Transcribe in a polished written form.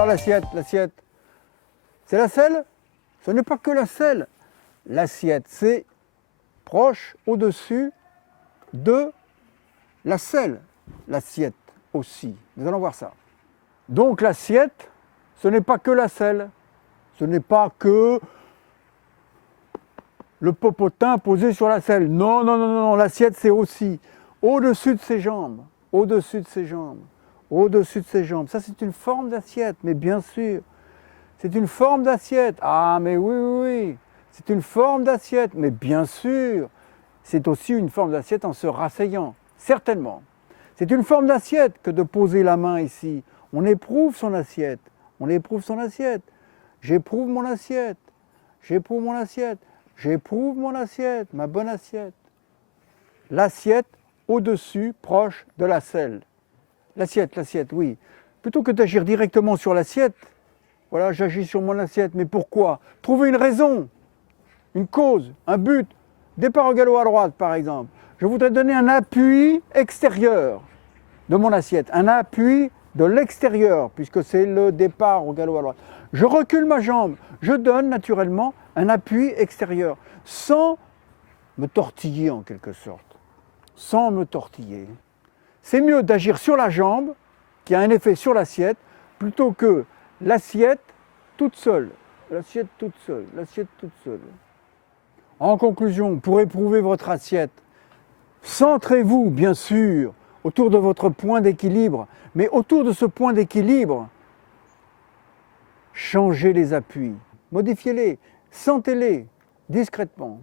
Alors l'assiette, c'est la selle? Ce n'est pas que la selle. L'assiette, c'est proche, au-dessus de la selle. L'assiette aussi. Nous allons voir ça. Donc l'assiette, ce n'est pas que la selle. Ce n'est pas que le popotin posé sur la selle. Non, non, non, non, l'assiette, c'est aussi au-dessus de ses jambes. Au-dessus de ses jambes. Au-dessus de ses jambes. Ça, c'est une forme d'assiette, mais bien sûr. C'est une forme d'assiette. Ah, mais oui, oui, oui. C'est une forme d'assiette, mais bien sûr. C'est aussi une forme d'assiette en se rasseyant. Certainement. C'est une forme d'assiette que de poser la main ici. On éprouve son assiette. On éprouve son assiette. J'éprouve mon assiette. J'éprouve mon assiette. J'éprouve mon assiette, ma bonne assiette. L'assiette au-dessus, proche de la selle. L'assiette, oui. Plutôt que d'agir directement sur l'assiette, voilà, j'agis sur mon assiette. Mais pourquoi? Trouver une raison, une cause, un but. Départ au galop à droite, par exemple. Je voudrais donner un appui extérieur de mon assiette. Un appui de l'extérieur, puisque c'est le départ au galop à droite. Je recule ma jambe. Je donne naturellement un appui extérieur, sans me tortiller en quelque sorte. Sans me tortiller. C'est mieux d'agir sur la jambe, qui a un effet sur l'assiette, plutôt que l'assiette toute seule. L'assiette toute seule. L'assiette toute seule. En conclusion, pour éprouver votre assiette, centrez-vous bien sûr autour de votre point d'équilibre, mais autour de ce point d'équilibre, changez les appuis, modifiez-les, sentez-les discrètement.